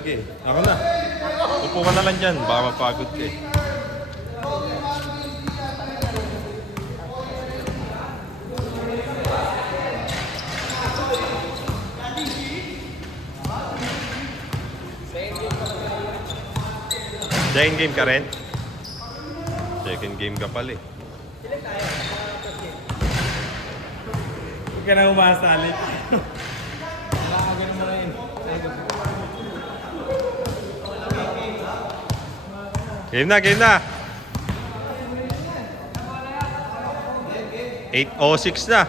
talaga eh. Ako na. Upo ka na lang dyan. Baka mapagod ka eh. Second game ka rin? Second game ka pala eh. Huwag ka na umasalit. Nakakagano mo rin. Game na, game na! 8:06 na.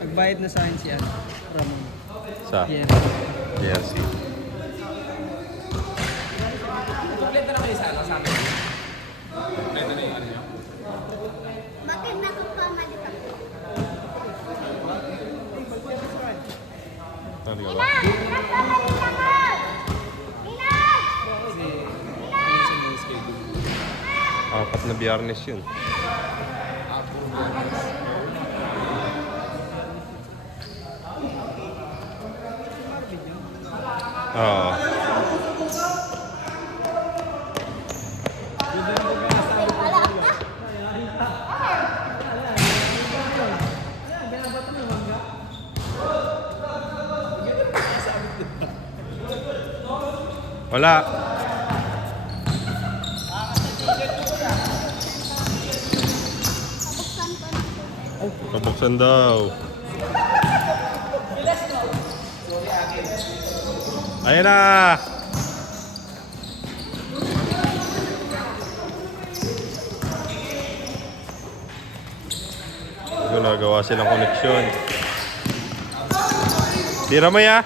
Nagbayad na sa akin si Ramon. Sa Yeah. JRC. Kompleto na kayo sa amin. Kompleto na yung ano nyo. Bakit nakapamali ka? Talaga ba? Nakapamali ka mo! Ilan! Kasi minsan may schedule. 4 na biyernes yun. Puro bukas. Oo. Wala. Pabuksan daw. Ayan na. Nagawa silang koneksyon. Tira mo ya.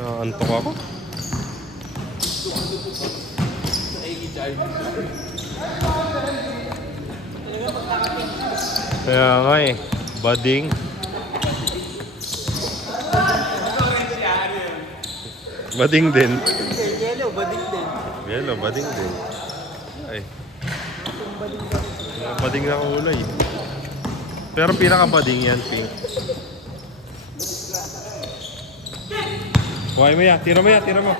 Naantok ako. Kaya nga eh, bading. Bading din. Yellow, bading din. Yellow, bading din. Ay. Mga bading na kulay. Pero pinaka-bading yan, pink. Kuhay mo ya, tira mo ya, tira mo.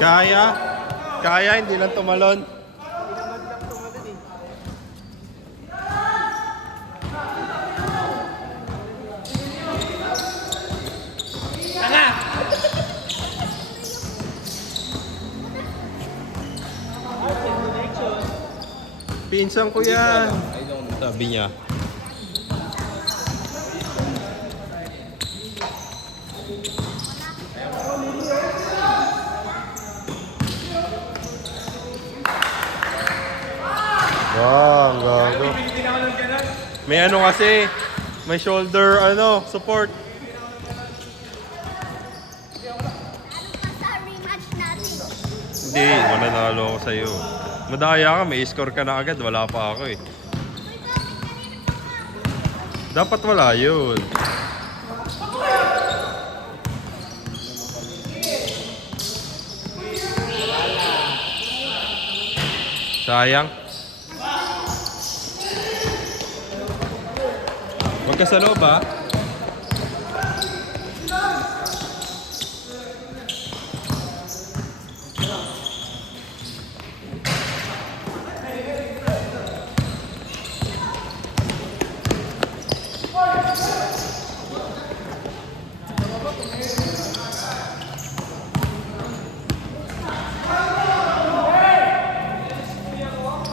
Kaya? Kaya, hindi lang tumalon. Pinsan ko yan. Sabi niya. Wow, ang gago. May ano kasi, may shoulder, support. Sa rematch natin. Hindi, mananalo ako sa'yo. Madaya ka, may score ka na agad, wala pa ako eh. Dapat wala yun. Sayang. Huwag ka sa loob ha.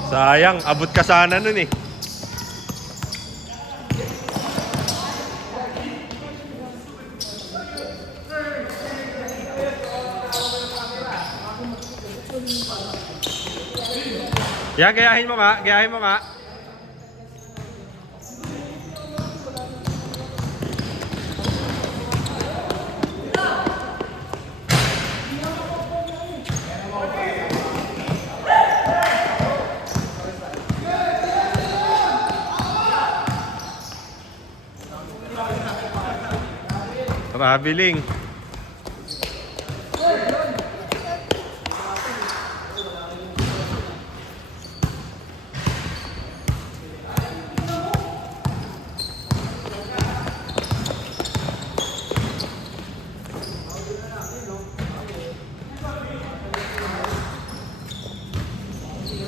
Sayang, abot ka sana nun eh. Yan, gayahin mo nga, gayahin mo nga. Traveling.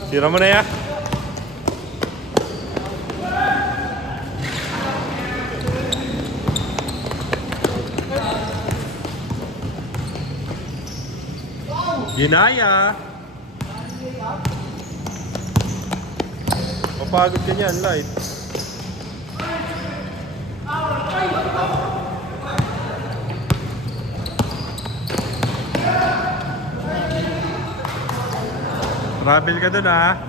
Tira mo na ya. Ginaya. Mapagod ka niyan, Light. Travel ka dun, ha?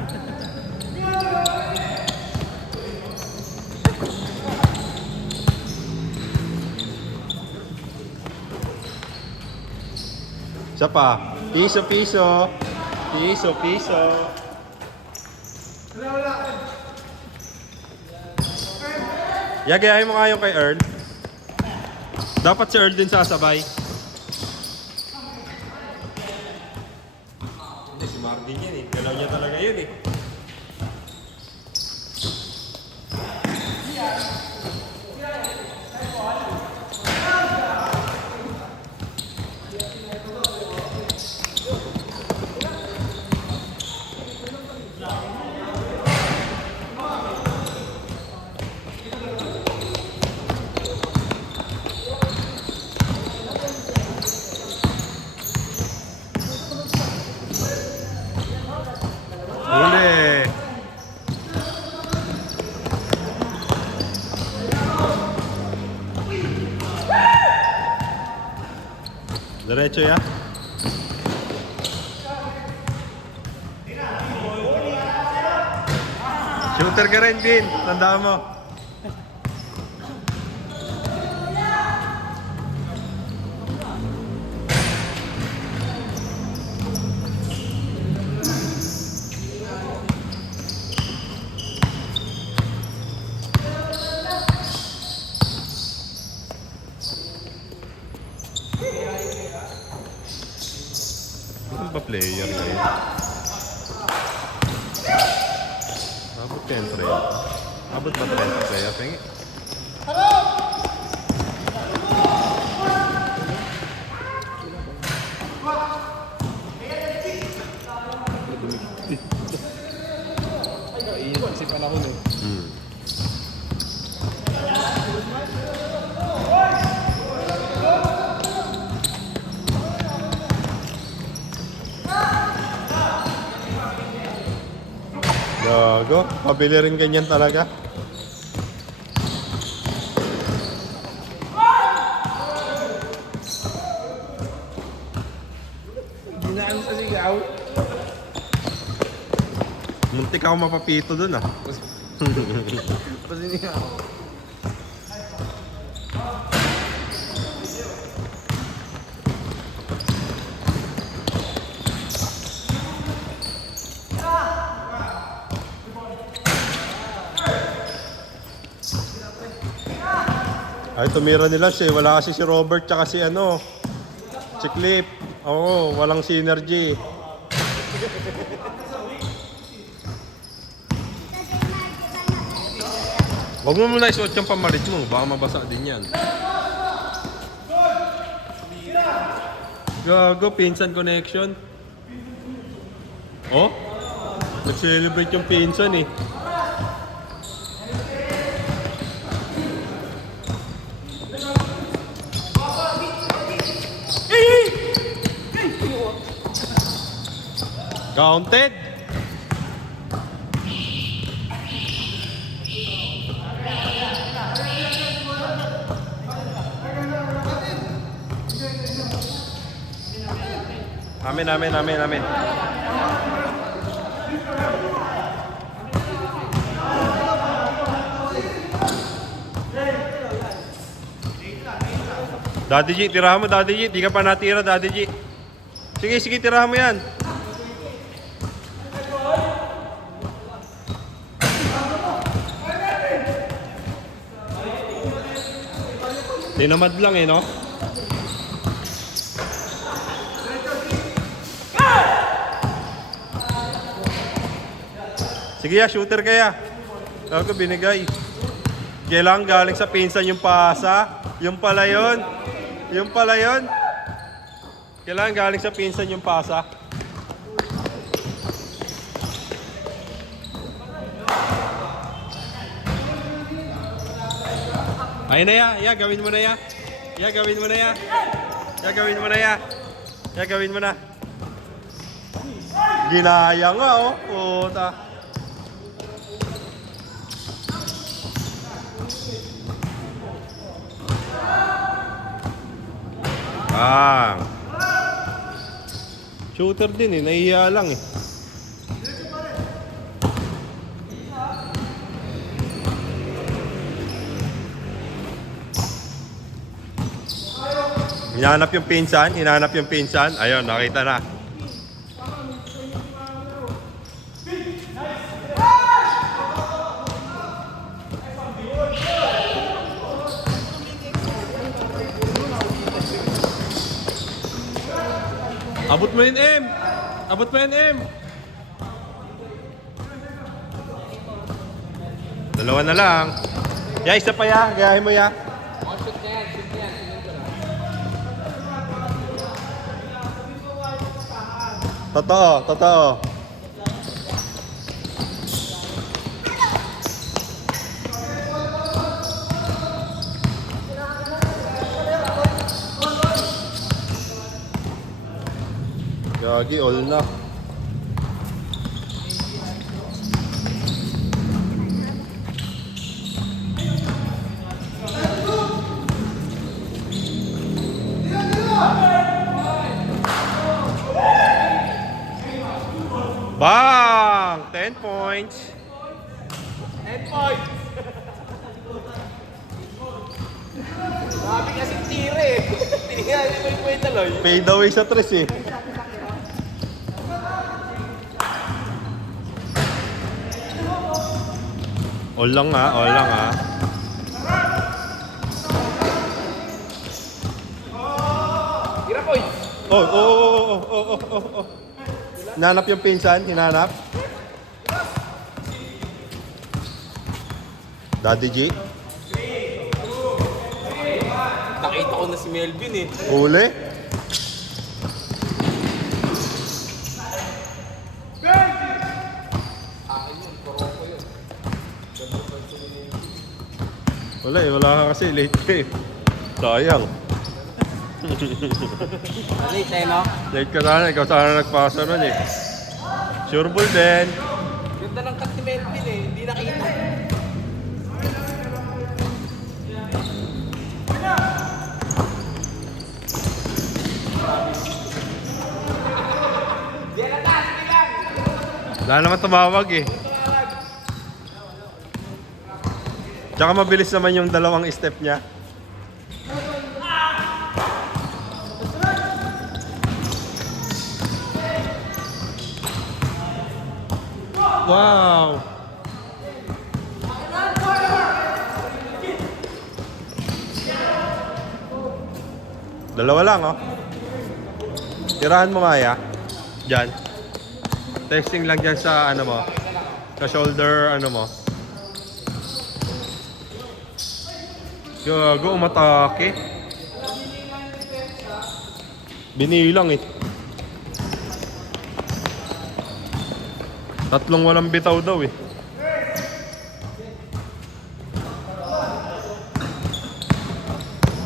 Isa pa. Piso, piso. Piso, piso. Yagayahin mo nga yung kay Earl. Dapat si Earl din sasabay. Hindi, si Marvin yan eh. Galaw niya talaga yun eh. Huli! Diretso ya? Shooter ka rin din, tandaan mo. Ano ba player na yun? Abot ka yung 30. Abot ba 30 kaya? Pengi. Kasi panahon eh. Gago, pabili rin ganyan talaga. Ginaan sa sigaw. Muntik ako mapapito dun ah. Kasi niya ako. Ay, tumira nila siya. Wala kasi si Robert tsaka si ano. Si Clip. Oo, walang synergy. Huwag mo muna isuot yung pamalit mo. Baka mabasa din yan. Gago, pinsan connection. Oh? Nag-celebrate yung pinsan eh. Counted. Amin. Daddy G, tirahan mo Daddy G. Di ka pa natira Daddy G. Sige, tirahan mo yan. Tinamad lang eh, no? Sige ya, shooter kaya. Ako binigay. Kailangan galing sa pinsan yung pasa. Yung pala yun. Yung pala yun. Kailangan galing sa pinsan yung pasa. Ayun na ya. Ya, gawin mo na ya. Ya, gawin mo na ya. Ya, gawin mo na ya. Ya, gawin mo na. Ginaya nga oh. Puta. Shooter din eh, nahihiya lang eh. Hinahanap yung pinsan, hinahanap yung pinsan. Ayun, nakita na. Abot mo yun, M! Abot mo yun, M! Dalawa na lang. Ya, isa pa ya. Gayahin mo ya. Oh, shoot na yan, shoot na yan. Totoo, totoo. Gagi, all na. Bang! 10 points. 10 points! Sabi kasi tire eh. Tinignan mo yung kwenta loy. Fade away sa tres eh. All lang ha, all lang ha. Tira points! Oh, oh, oh, oh, oh, oh, oh, oh. Hinanap yung pinsan, hinanap. Daddy G. Nakita ko na si Melvin eh. Uli. Wala eh, wala ka kasi late ka eh. Sayang. Late eh, no? Late ka sana, ikaw sana nagpasa nun eh. Sure ball din. Ganda ng cut ni Melvin eh. Hindi nakita. Wala naman tumawag eh. Tsaka mabilis naman yung dalawang step niya. Wow! Dalawa lang oh. Tirahan mo nga ya. Diyan. Testing lang dyan sa ano mo. Sa shoulder ano mo. Gago, umatake. Binilang eh. Tatlong walang bitaw daw eh.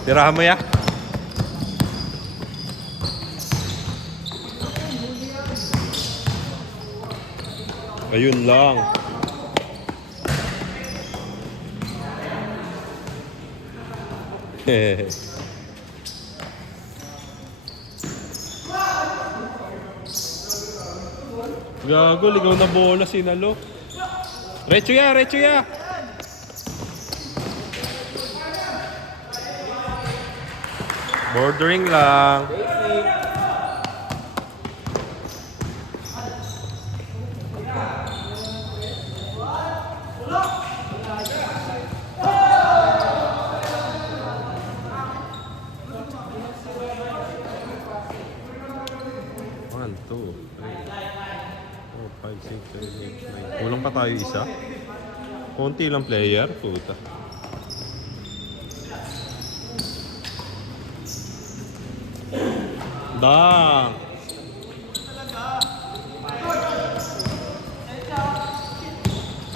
Tirahan mo ya. Ayun lang. Hehehe. Gago, ligaw na bola sinalo. Recho ya, recho ya. Bordering lang. One, two, three, 4, 5, 6, 7, 8, 9. Kulang pa tayo. tayo isa. Konti lang player, puta. Dang!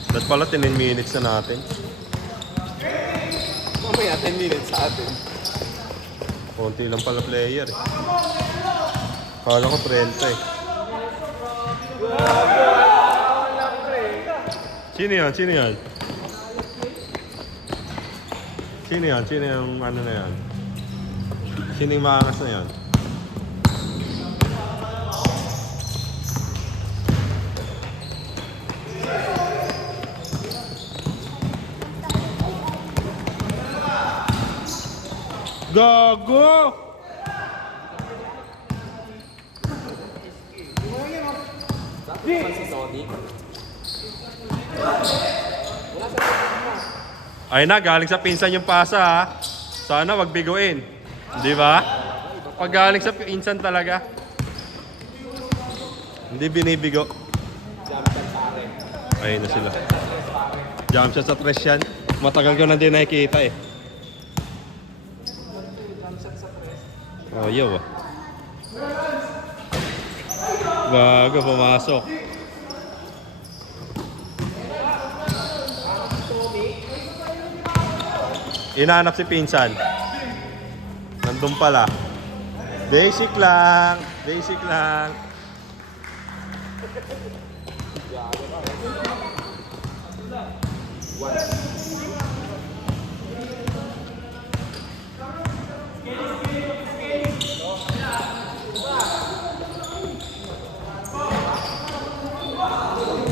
Ba't pala 10 minutes na natin? Mamaya 10 minutes sa atin. Konti lang pala player eh. Kala ko 30 eh. Sino yan? Sino yan? Sino yan? Sino yung ano na yan? Sino yung maangas na yan? Gago! Si Sonic. Ay na, galing sa pinsan yung pasa ha. Sana wag biguin. Di ba? Pag galing sa pinsan talaga. Hindi binibigo. Ayun na sila. Jump shot sa tres yan. Matagal ko na din nakikita eh. Oh, yo ah. Gago, pumasok. Inaanap si pinsan. Nandun pala. Basic lang. Basic lang.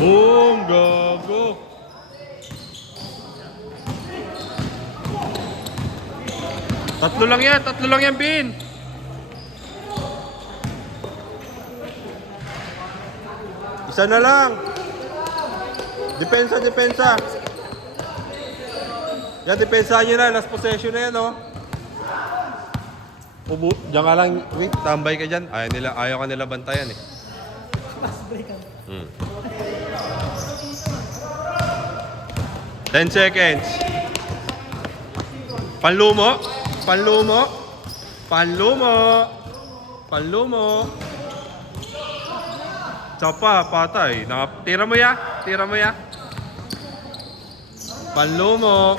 Boom! Gago! Tatlo lang yan, Bin! Isa na lang! Depensa, depensa! Yan, depensahan nyo na, last possession na yan, oh! Diyan ka lang, Vic, tambay ka dyan. Ayaw ka nila bantayan, eh. 10 seconds. Panlumo. Panlumo. Panlumo. Panlumo. Tsapa, patay. Tira mo ya. Tira mo ya. Panlumo.